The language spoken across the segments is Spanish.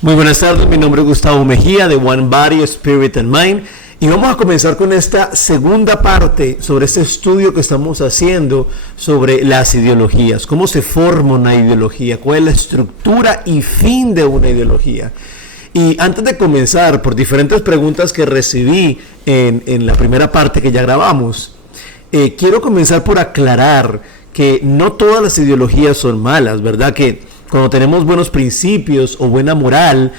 Muy buenas tardes, mi nombre es Gustavo Mejía de One Body, Spirit and Mind y vamos a comenzar con esta segunda parte sobre este estudio que estamos haciendo sobre las ideologías, cómo se forma una ideología, cuál es la estructura y fin de una ideología. Y antes de comenzar, por diferentes preguntas que recibí en la primera parte que ya grabamos, quiero comenzar por aclarar que no todas las ideologías son malas, ¿verdad? Que cuando tenemos buenos principios o buena moral,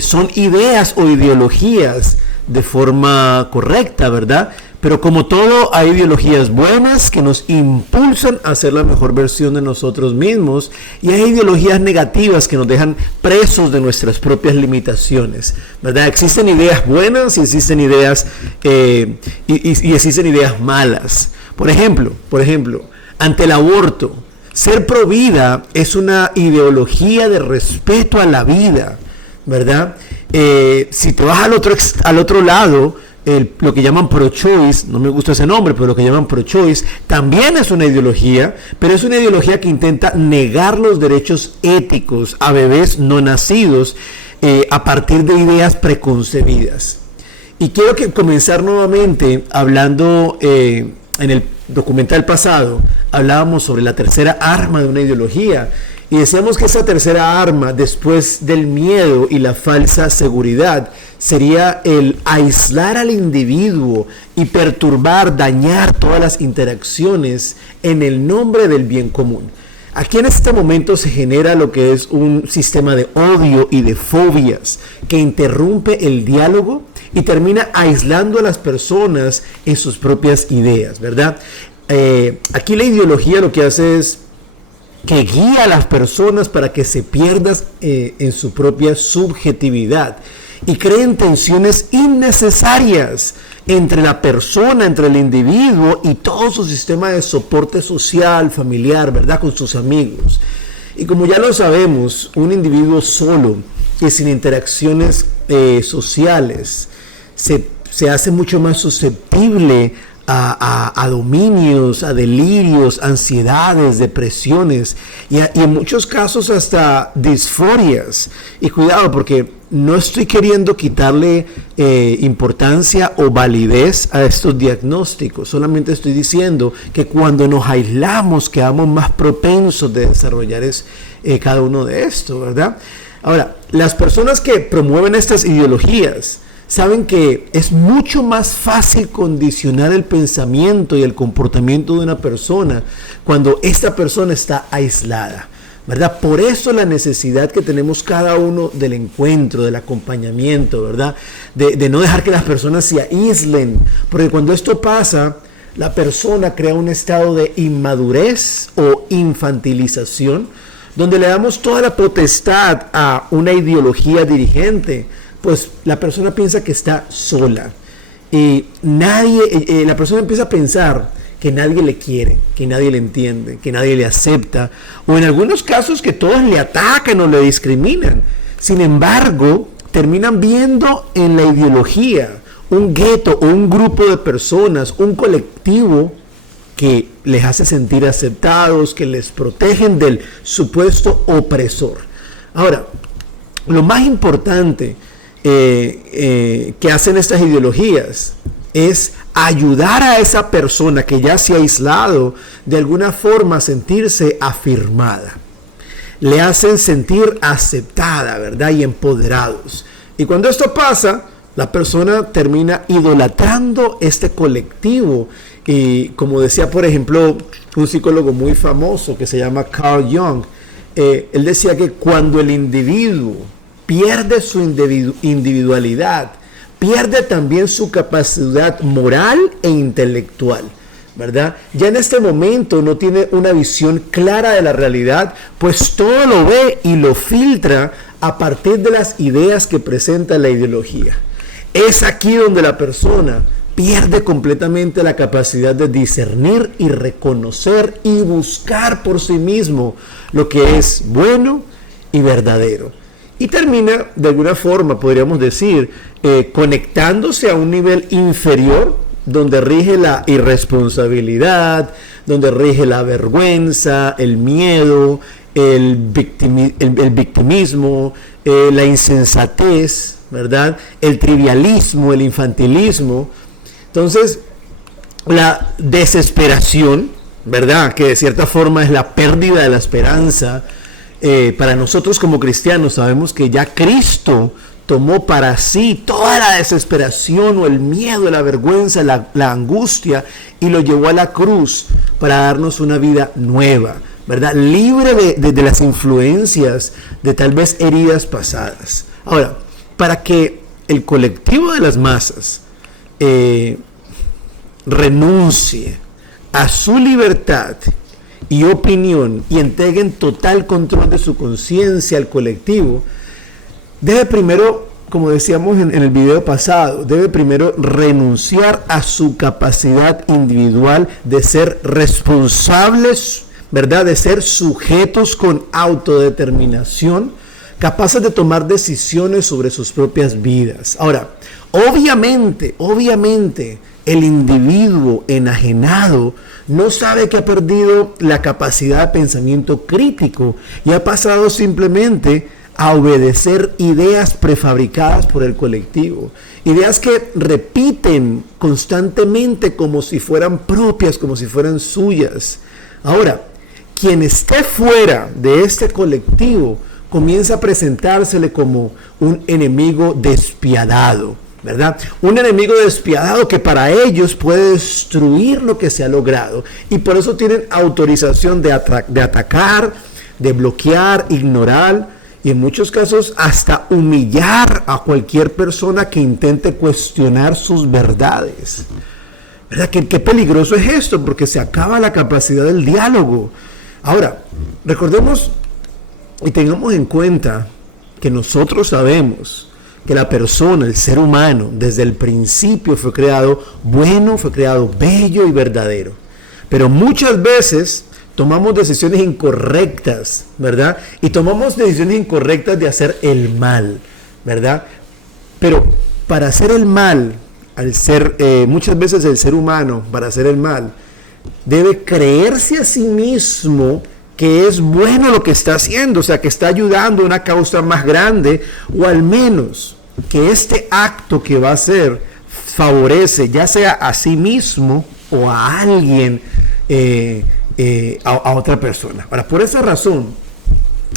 son ideas o ideologías de forma correcta, ¿verdad? Pero como todo, hay ideologías buenas que nos impulsan a ser la mejor versión de nosotros mismos y hay ideologías negativas que nos dejan presos de nuestras propias limitaciones, ¿verdad? Existen ideas buenas y existen ideas y existen ideas malas. Por ejemplo, ante el aborto, ser pro vida es una ideología de respeto a la vida, ¿verdad? Si te vas al otro lado, lo que llaman pro-choice, no me gusta ese nombre, pero lo que llaman pro-choice, también es una ideología, pero es una ideología que intenta negar los derechos éticos a bebés no nacidos a partir de ideas preconcebidas. Y quiero comenzar nuevamente hablando, en el documental pasado, hablábamos sobre la tercera arma de una ideología. Y decíamos que esa tercera arma, después del miedo y la falsa seguridad, sería el aislar al individuo y perturbar, dañar todas las interacciones en el nombre del bien común. Aquí en este momento se genera lo que es un sistema de odio y de fobias que interrumpe el diálogo y termina aislando a las personas en sus propias ideas, ¿verdad? Aquí la ideología lo que hace es que guía a las personas para que se pierdan en su propia subjetividad y creen tensiones innecesarias entre la persona, entre el individuo y todo su sistema de soporte social, familiar, ¿verdad? Con sus amigos. Y como ya lo sabemos, un individuo solo y sin interacciones sociales se hace mucho más susceptible a dominios, a delirios, ansiedades, depresiones y en muchos casos hasta disforias. Y cuidado, porque no estoy queriendo quitarle importancia o validez a estos diagnósticos, solamente estoy diciendo que cuando nos aislamos quedamos más propensos de desarrollar cada uno de estos, ¿verdad? Ahora, las personas que promueven estas ideologías saben que es mucho más fácil condicionar el pensamiento y el comportamiento de una persona cuando esta persona está aislada, ¿verdad? Por eso la necesidad que tenemos cada uno del encuentro, del acompañamiento, ¿verdad? De no dejar que las personas se aíslen, porque cuando esto pasa, la persona crea un estado de inmadurez o infantilización, donde le damos toda la potestad a una ideología dirigente. Pues la persona piensa que está sola y la persona empieza a pensar que nadie le quiere, que nadie le entiende, que nadie le acepta, o en algunos casos que todos le atacan o le discriminan. Sin embargo, terminan viendo en la ideología un gueto o un grupo de personas, un colectivo que les hace sentir aceptados, que les protegen del supuesto opresor. Ahora, lo más importante que hacen estas ideologías es ayudar a esa persona que ya se ha aislado de alguna forma a sentirse afirmada. Le hacen sentir aceptada, ¿verdad? Y empoderados. Y cuando esto pasa, la persona termina idolatrando este colectivo. Y como decía, por ejemplo, un psicólogo muy famoso que se llama Carl Jung, él decía que cuando el individuo pierde su individualidad, pierde también su capacidad moral e intelectual, ¿verdad? Ya en este momento no tiene una visión clara de la realidad, pues todo lo ve y lo filtra a partir de las ideas que presenta la ideología. Es aquí donde la persona pierde completamente la capacidad de discernir y reconocer y buscar por sí mismo lo que es bueno y verdadero. Y termina, de alguna forma, podríamos decir, conectándose a un nivel inferior, donde rige la irresponsabilidad, donde rige la vergüenza, el miedo, el victimismo, la insensatez, ¿verdad? El trivialismo, el infantilismo. Entonces, la desesperación, ¿verdad? Que de cierta forma es la pérdida de la esperanza. Para nosotros como cristianos sabemos que ya Cristo tomó para sí toda la desesperación o el miedo, la vergüenza, la angustia y lo llevó a la cruz para darnos una vida nueva, ¿verdad? Libre de las influencias de tal vez heridas pasadas. Ahora, para que el colectivo de las masas renuncie a su libertad y opinión y entreguen total control de su conciencia al colectivo, debe primero, como decíamos en el video pasado, debe primero renunciar a su capacidad individual de ser responsables, ¿verdad? De ser sujetos con autodeterminación, capaces de tomar decisiones sobre sus propias vidas. Ahora, obviamente, el individuo enajenado no sabe que ha perdido la capacidad de pensamiento crítico y ha pasado simplemente a obedecer ideas prefabricadas por el colectivo. Ideas que repiten constantemente como si fueran propias, como si fueran suyas. Ahora, quien esté fuera de este colectivo comienza a presentársele como un enemigo despiadado, ¿verdad? Un enemigo despiadado que para ellos puede destruir lo que se ha logrado y por eso tienen autorización de atacar, de bloquear, ignorar y en muchos casos hasta humillar a cualquier persona que intente cuestionar sus verdades. ¿Verdad? Qué peligroso es esto, porque se acaba la capacidad del diálogo. Ahora, recordemos y tengamos en cuenta que nosotros sabemos que la persona, el ser humano, desde el principio fue creado bueno, fue creado bello y verdadero. Pero muchas veces tomamos decisiones incorrectas, ¿verdad? Y tomamos decisiones incorrectas de hacer el mal, ¿verdad? Pero para hacer el mal, muchas veces el ser humano, para hacer el mal, debe creerse a sí mismo que es bueno lo que está haciendo, o sea, que está ayudando a una causa más grande, o al menos que este acto que va a hacer favorece ya sea a sí mismo o a alguien, a otra persona. Ahora, por esa razón,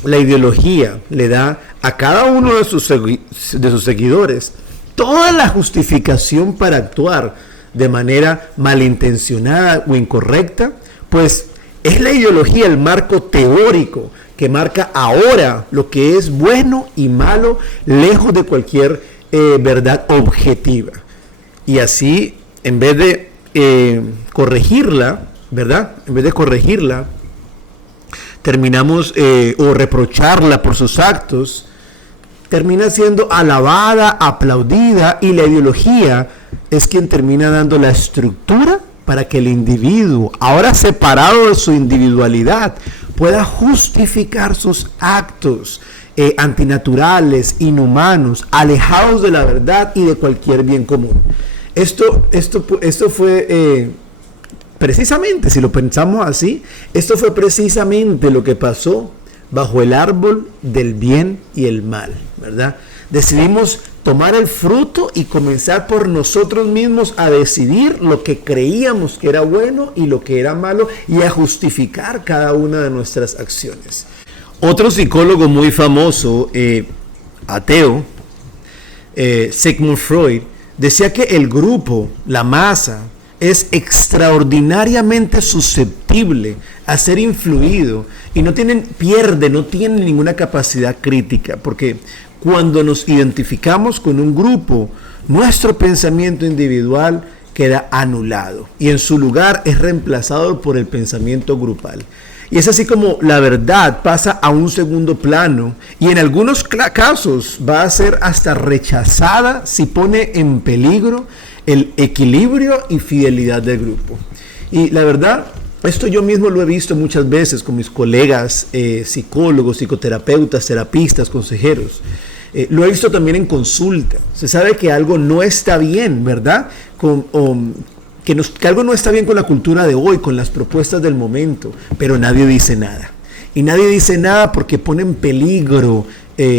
la ideología le da a cada uno de sus seguidores toda la justificación para actuar de manera malintencionada o incorrecta, pues es la ideología el marco teórico que marca ahora lo que es bueno y malo, lejos de cualquier verdad objetiva. Y así, en vez de corregirla, ¿verdad? En vez de corregirla, terminamos o reprocharla por sus actos, termina siendo alabada, aplaudida, y la ideología es quien termina dando la estructura para que el individuo, ahora separado de su individualidad, pueda justificar sus actos antinaturales, inhumanos, alejados de la verdad y de cualquier bien común. Esto fue precisamente, si lo pensamos así, esto fue precisamente lo que pasó bajo el árbol del bien y el mal, ¿verdad? Decidimos tomar el fruto y comenzar por nosotros mismos a decidir lo que creíamos que era bueno y lo que era malo y a justificar cada una de nuestras acciones. Otro psicólogo muy famoso, ateo, Sigmund Freud, decía que el grupo, la masa, es extraordinariamente susceptible a ser influido y no tienen ninguna capacidad crítica, porque cuando nos identificamos con un grupo, nuestro pensamiento individual queda anulado y en su lugar es reemplazado por el pensamiento grupal. Y es así como la verdad pasa a un segundo plano y en algunos casos va a ser hasta rechazada si pone en peligro el equilibrio y fidelidad del grupo. Y la verdad, esto yo mismo lo he visto muchas veces con mis colegas psicólogos, psicoterapeutas, terapistas, consejeros. Lo he visto también en consulta. Se sabe que algo no está bien, ¿verdad? Que algo no está bien con la cultura de hoy, con las propuestas del momento, pero nadie dice nada. y nadie dice nada porque pone en peligro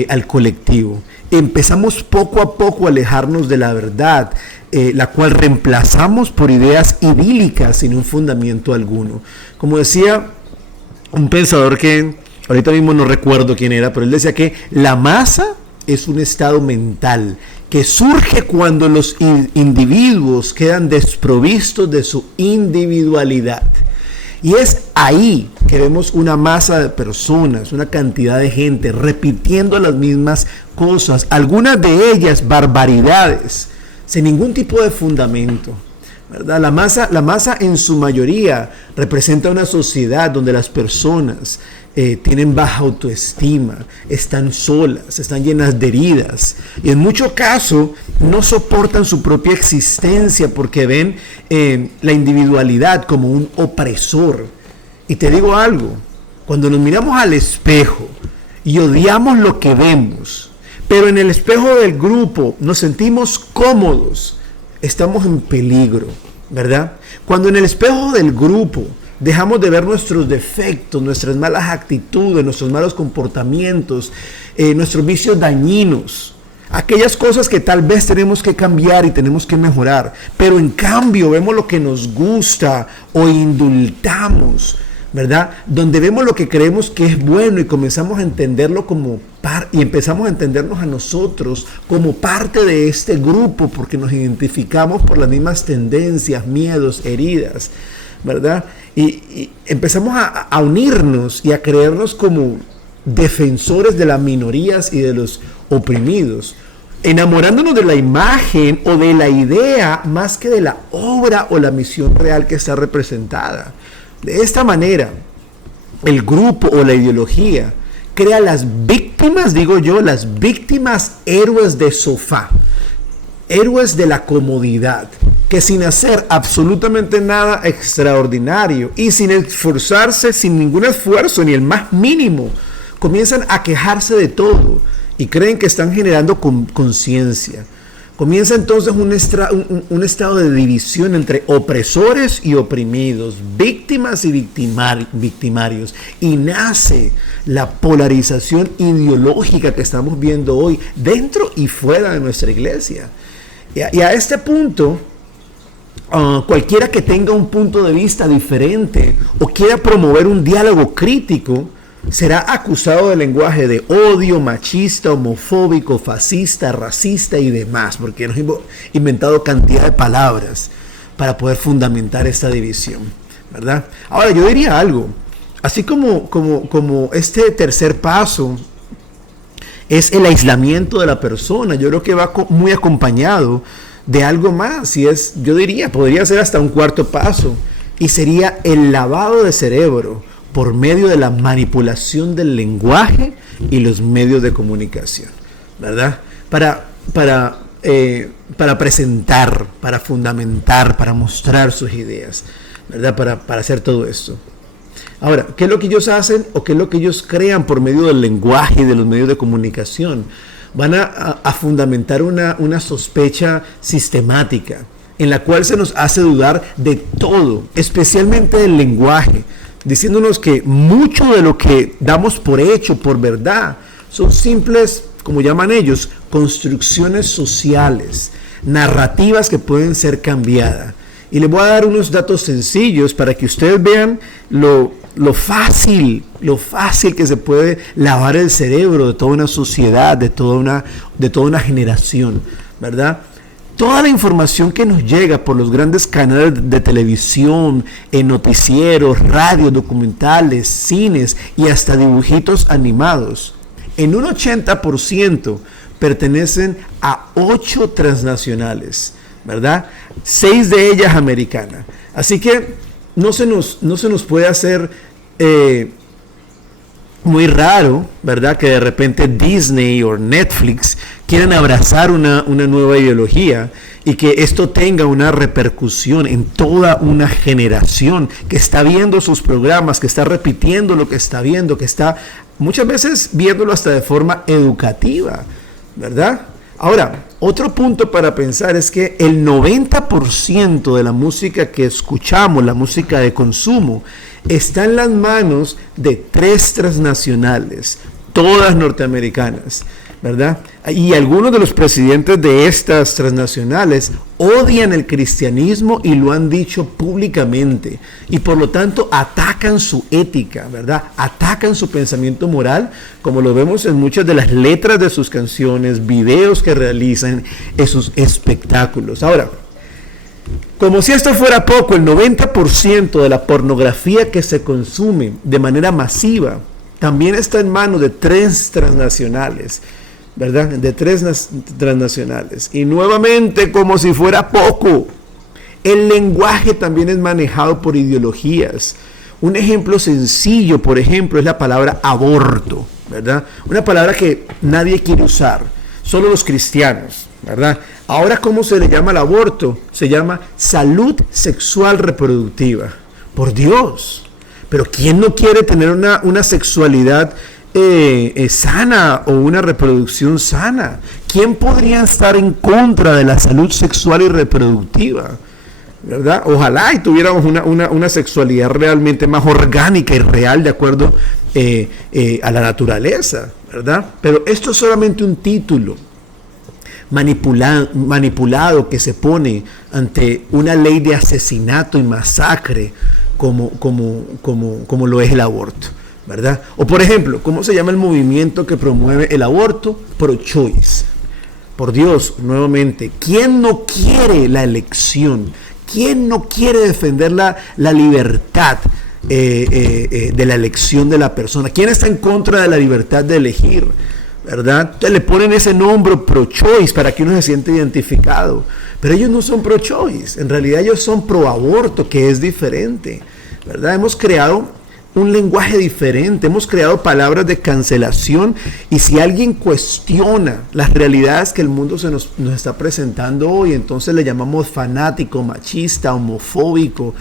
al colectivo. Empezamos poco a poco a alejarnos de la verdad, la cual reemplazamos por ideas idílicas sin un fundamento alguno. Como decía un pensador que ahorita mismo no recuerdo quién era, pero él decía que la masa es un estado mental que surge cuando los individuos quedan desprovistos de su individualidad. Y es ahí que vemos una masa de personas, una cantidad de gente repitiendo las mismas cosas, algunas de ellas barbaridades, sin ningún tipo de fundamento, ¿verdad? La masa en su mayoría representa una sociedad donde las personas tienen baja autoestima, están solas, están llenas de heridas y en muchos casos no soportan su propia existencia porque ven la individualidad como un opresor. Y te digo algo, cuando nos miramos al espejo y odiamos lo que vemos, pero en el espejo del grupo nos sentimos cómodos, estamos en peligro, ¿verdad? Cuando en el espejo del grupo dejamos de ver nuestros defectos, nuestras malas actitudes, nuestros malos comportamientos, nuestros vicios dañinos, aquellas cosas que tal vez tenemos que cambiar y tenemos que mejorar, pero en cambio vemos lo que nos gusta o indultamos, ¿verdad? Donde vemos lo que creemos que es bueno y comenzamos a entenderlo y empezamos a entendernos a nosotros como parte de este grupo porque nos identificamos por las mismas tendencias, miedos, heridas, ¿verdad? Y empezamos a unirnos y a creernos como defensores de las minorías y de los oprimidos, enamorándonos de la imagen o de la idea más que de la obra o la misión real que está representada. De esta manera, el grupo o la ideología crea las víctimas, digo yo, las víctimas héroes de sofá, héroes de la comodidad, que sin hacer absolutamente nada extraordinario y sin esforzarse, sin ningún esfuerzo, ni el más mínimo, comienzan a quejarse de todo y creen que están generando conciencia. Comienza entonces un estado de división entre opresores y oprimidos, víctimas y victimarios, y nace la polarización ideológica que estamos viendo hoy dentro y fuera de nuestra iglesia. Y a este punto, cualquiera que tenga un punto de vista diferente o quiera promover un diálogo crítico será acusado de lenguaje de odio, machista, homofóbico, fascista, racista y demás, porque nos hemos inventado cantidad de palabras para poder fundamentar esta división, ¿verdad? Ahora, yo diría algo, así como este tercer paso es el aislamiento de la persona, yo creo que va muy acompañado de algo más, y es, yo diría, podría ser hasta un cuarto paso, y sería el lavado de cerebro por medio de la manipulación del lenguaje y los medios de comunicación, ¿verdad? Para presentar, para fundamentar, para mostrar sus ideas, ¿verdad? Para hacer todo esto. Ahora, ¿qué es lo que ellos hacen o qué es lo que ellos crean por medio del lenguaje y de los medios de comunicación? Van a fundamentar una sospecha sistemática en la cual se nos hace dudar de todo, especialmente del lenguaje, diciéndonos que mucho de lo que damos por hecho, por verdad, son simples, como llaman ellos, construcciones sociales, narrativas que pueden ser cambiadas. Y les voy a dar unos datos sencillos para que ustedes vean lo fácil que se puede lavar el cerebro de toda una sociedad, de toda una generación, ¿verdad? Toda la información que nos llega por los grandes canales de televisión, noticieros, radios, documentales, cines y hasta dibujitos animados, en un 80% pertenecen a 8 transnacionales, ¿verdad? 6 de ellas americanas. Así que no se nos puede hacer muy raro, ¿verdad? Que de repente Disney o Netflix quieran abrazar una nueva ideología y que esto tenga una repercusión en toda una generación que está viendo sus programas, que está repitiendo lo que está viendo, que está muchas veces viéndolo hasta de forma educativa, ¿verdad? Ahora, otro punto para pensar es que el 90% de la música que escuchamos, la música de consumo, está en las manos de 3 transnacionales, todas norteamericanas, ¿verdad? Y algunos de los presidentes de estas transnacionales odian el cristianismo y lo han dicho públicamente. Y por lo tanto atacan su ética, ¿verdad? Atacan su pensamiento moral, como lo vemos en muchas de las letras de sus canciones, videos que realizan en sus espectáculos. Ahora, como si esto fuera poco, el 90% de la pornografía que se consume de manera masiva también está en manos de 3 transnacionales, ¿verdad? De 3 transnacionales. Y nuevamente, como si fuera poco, el lenguaje también es manejado por ideologías. Un ejemplo sencillo, por ejemplo, es la palabra aborto, ¿verdad? Una palabra que nadie quiere usar, solo los cristianos, ¿verdad? Ahora, ¿cómo se le llama al aborto? Se llama salud sexual reproductiva. Por Dios. Pero ¿quién no quiere tener una sexualidad sana o una reproducción sana? ¿Quién podría estar en contra de la salud sexual y reproductiva? ¿Verdad? Ojalá y tuviéramos una sexualidad realmente más orgánica y real de acuerdo a la naturaleza, ¿verdad? Pero esto es solamente un título manipulado que se pone ante una ley de asesinato y masacre como lo es el aborto, ¿verdad? O por ejemplo, ¿cómo se llama el movimiento que promueve el aborto? Pro-choice. Por Dios, nuevamente, ¿quién no quiere la elección? ¿Quién no quiere defender la libertad de la elección de la persona? ¿Quién está en contra de la libertad de elegir? ¿Verdad? Entonces le ponen ese nombre pro-choice para que uno se siente identificado. Pero ellos no son pro-choice. En realidad ellos son pro-aborto, que es diferente. ¿Verdad? Hemos creado un lenguaje diferente. Hemos creado palabras de cancelación. Y si alguien cuestiona las realidades que el mundo nos está presentando hoy, entonces le llamamos fanático, machista, homofóbico,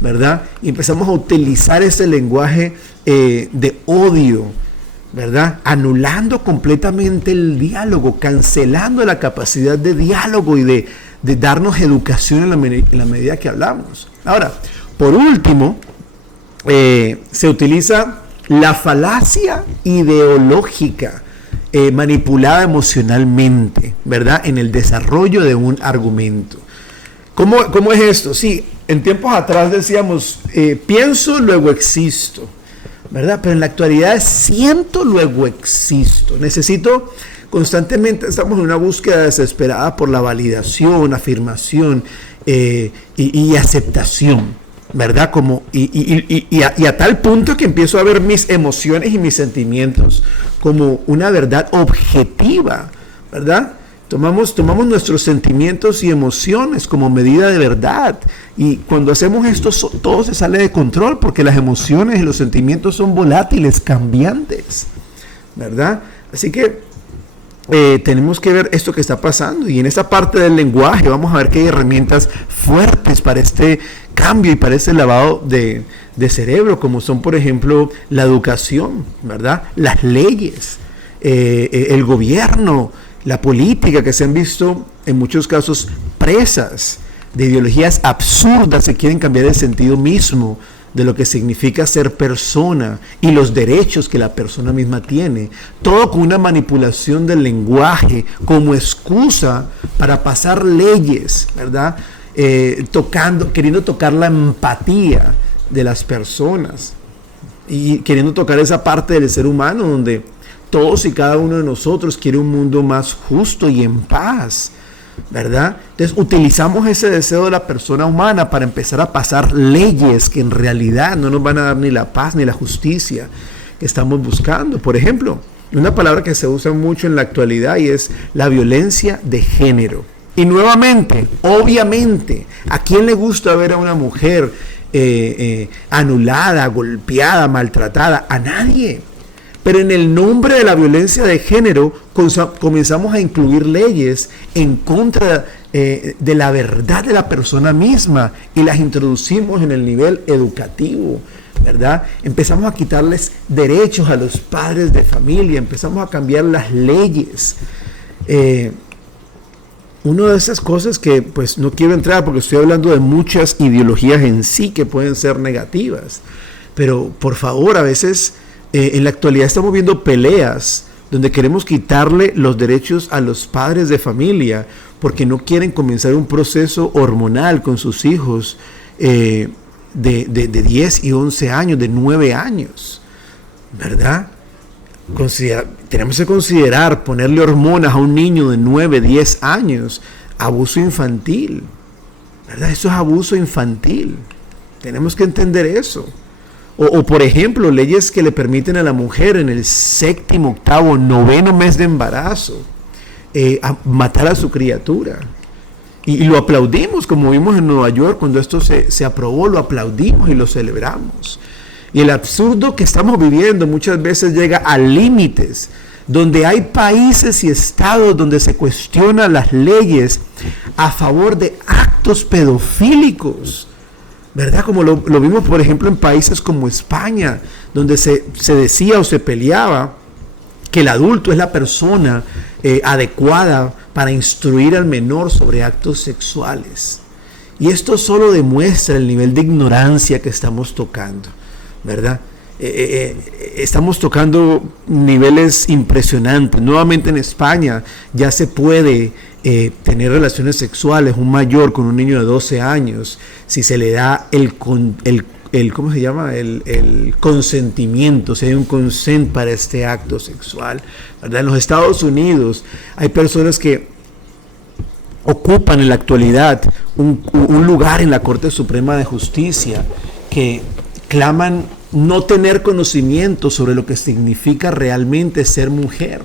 ¿verdad? Y empezamos a utilizar ese lenguaje de odio, ¿verdad? Anulando completamente el diálogo, cancelando la capacidad de diálogo y de darnos educación en la medida que hablamos. Ahora, por último, se utiliza la falacia ideológica manipulada emocionalmente, ¿verdad? En el desarrollo de un argumento. ¿Cómo es esto? Sí, en tiempos atrás decíamos, pienso, luego existo, ¿verdad? Pero en la actualidad es siento, luego existo. Necesito constantemente, estamos en una búsqueda desesperada por la validación, afirmación y aceptación, ¿verdad? Y a tal punto que empiezo a ver mis emociones y mis sentimientos como una verdad objetiva, ¿verdad? Tomamos nuestros sentimientos y emociones como medida de verdad. Y cuando hacemos esto, todo se sale de control porque las emociones y los sentimientos son volátiles, cambiantes, ¿verdad? Así que tenemos que ver esto que está pasando. Y en esta parte del lenguaje vamos a ver que hay herramientas fuertes para este cambio y para este lavado de cerebro, como son, por ejemplo, la educación, ¿verdad? Las leyes, el gobierno, la política, que se han visto en muchos casos presas de ideologías absurdas que quieren cambiar el sentido mismo de lo que significa ser persona y los derechos que la persona misma tiene. Todo con una manipulación del lenguaje como excusa para pasar leyes, ¿verdad? Queriendo tocar la empatía de las personas y queriendo tocar esa parte del ser humano donde todos y cada uno de nosotros quiere un mundo más justo y en paz, ¿verdad? Entonces utilizamos ese deseo de la persona humana para empezar a pasar leyes que en realidad no nos van a dar ni la paz ni la justicia que estamos buscando. Por ejemplo, una palabra que se usa mucho en la actualidad y es la violencia de género. Y nuevamente, obviamente, ¿a quién le gusta ver a una mujer anulada, golpeada, maltratada? A nadie. Pero en el nombre de la violencia de género comenzamos a incluir leyes en contra de la verdad de la persona misma y las introducimos en el nivel educativo, ¿verdad? Empezamos a quitarles derechos a los padres de familia, empezamos a cambiar las leyes. Una de esas cosas que pues no quiero entrar porque estoy hablando de muchas ideologías en sí que pueden ser negativas. pero por favor, a veces en la actualidad estamos viendo peleas donde queremos quitarle los derechos a los padres de familia porque no quieren comenzar un proceso hormonal con sus hijos de 10 y 11 años, de 9 años, ¿verdad? Tenemos que considerar ponerle hormonas a un niño de 9, 10 años, abuso infantil, ¿verdad? Eso es abuso infantil. Tenemos que entender eso. O por ejemplo, leyes que le permiten a la mujer en el 7º, 8º, 9º mes de embarazo matar a su criatura. Y lo aplaudimos, como vimos en Nueva York cuando esto se aprobó, lo aplaudimos y lo celebramos. Y el absurdo que estamos viviendo muchas veces llega a límites donde hay países y estados donde se cuestionan las leyes a favor de actos pedofílicos, ¿verdad? Como lo vimos, por ejemplo, en países como España, donde se decía o se peleaba que el adulto es la persona adecuada para instruir al menor sobre actos sexuales. Y esto solo demuestra el nivel de ignorancia que estamos tocando, ¿verdad? Estamos tocando niveles impresionantes. Nuevamente en España ya se puede tener relaciones sexuales un mayor con un niño de 12 años si se le da el ¿cómo se llama? El consentimiento, si hay un consent para este acto sexual, ¿verdad? En los Estados Unidos hay personas que ocupan en la actualidad un lugar en la Corte Suprema de Justicia que claman no tener conocimiento sobre lo que significa realmente ser mujer.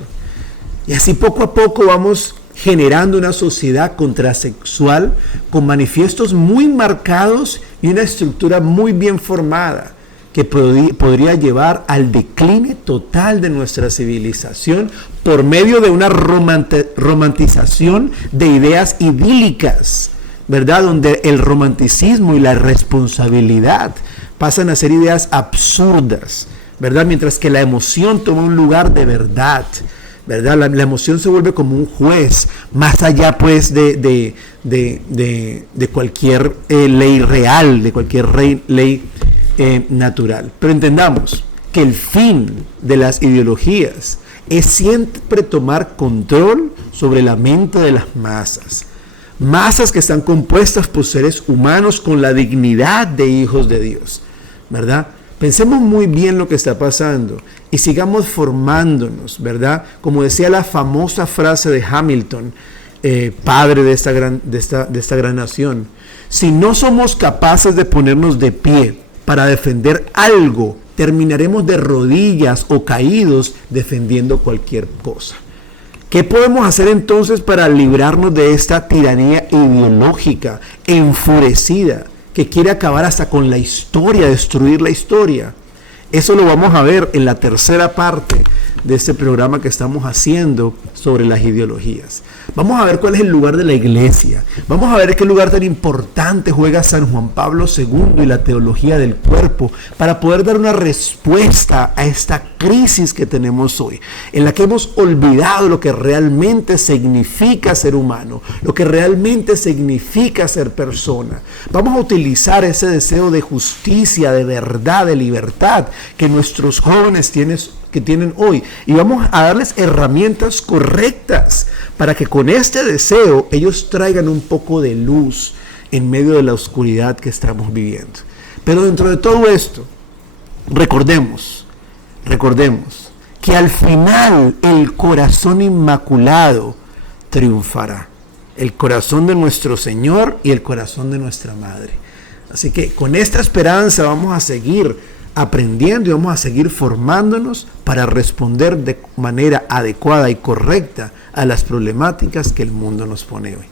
Y así poco a poco vamos generando una sociedad contrasexual con manifiestos muy marcados y una estructura muy bien formada que podría llevar al decline total de nuestra civilización por medio de una romantización de ideas idílicas, ¿verdad? Donde el romanticismo y la responsabilidad pasan a ser ideas absurdas, ¿verdad? Mientras que la emoción toma un lugar de verdad, ¿verdad? La emoción se vuelve como un juez, más allá pues de cualquier ley real, de cualquier ley natural. Pero entendamos que el fin de las ideologías es siempre tomar control sobre la mente de las masas. Masas que están compuestas por seres humanos con la dignidad de hijos de Dios, ¿verdad? Pensemos muy bien lo que está pasando y sigamos formándonos, ¿verdad? Como decía la famosa frase de Hamilton, padre de esta gran nación: si no somos capaces de ponernos de pie para defender algo, terminaremos de rodillas o caídos defendiendo cualquier cosa. ¿Qué podemos hacer entonces para librarnos de esta tiranía ideológica enfurecida que quiere acabar hasta con la historia, destruir la historia? Eso lo vamos a ver en la tercera parte de este programa que estamos haciendo sobre las ideologías. Vamos a ver cuál es el lugar de la iglesia. Vamos a ver qué lugar tan importante juega San Juan Pablo II y la teología del cuerpo para poder dar una respuesta a esta crisis que tenemos hoy, en la que hemos olvidado lo que realmente significa ser humano, lo que realmente significa ser persona. Vamos a utilizar ese deseo de justicia, de verdad, de libertad que nuestros jóvenes tienen hoy, y vamos a darles herramientas correctas para que con este deseo ellos traigan un poco de luz en medio de la oscuridad que estamos viviendo. Pero dentro de todo esto, recordemos que al final el corazón inmaculado triunfará, el corazón de nuestro Señor y el corazón de nuestra Madre. Así que con esta esperanza vamos a seguir aprendiendo y vamos a seguir formándonos para responder de manera adecuada y correcta a las problemáticas que el mundo nos pone hoy.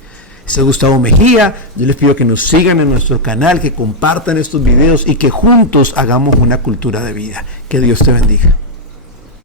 Soy Gustavo Mejía. Yo les pido que nos sigan en nuestro canal, que compartan estos videos y que juntos hagamos una cultura de vida. Que Dios te bendiga.